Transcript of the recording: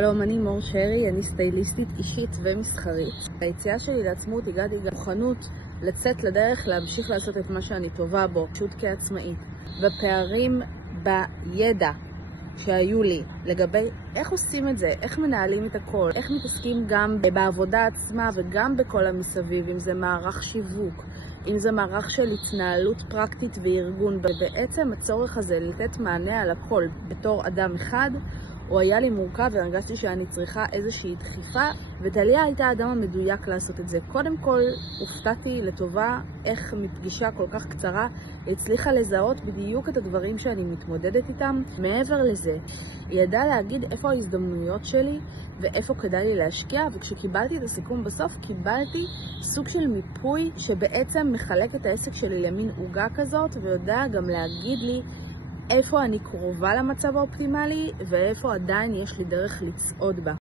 שלום, אני מור שרי, אני סטייליסטית אישית ומסחרית. ביציאה שלי לעצמות הגעתי גם מוכנות לצאת לדרך, להמשיך לעשות את מה שאני טובה בו, פשוט כעצמאית. ופערים בידע שהיו לי לגבי איך עושים את זה, איך מנהלים את הכל, איך מתעסקים גם בעבודה עצמה וגם בכל המסביב, אם זה מערך שיווק, אם זה מערך של התנהלות פרקטית וארגון. ובעצם הצורך הזה לתת מענה על הכל בתור אדם אחד, הוא היה לי מורכב והרגשתי שאני צריכה איזושהי דחיפה, ודליה הייתה האדם המדויק לעשות את זה. קודם כל, הופתעתי לטובה איך מפגישה כל כך קצרה הצליחה לזהות בדיוק את הדברים שאני מתמודדת איתם. מעבר לזה, היא ידעה להגיד איפה ההזדמנויות שלי ואיפה כדאי לי להשקיע, וכשקיבלתי את הסיכום בסוף, קיבלתי סוג של מיפוי שבעצם מחלק את העסק שלי למין עוגה כזאת, ויודע גם להגיד לי איפה אני קרובה למצב האופטימלי ואיפה עדיין יש לי דרך לצעוד בה.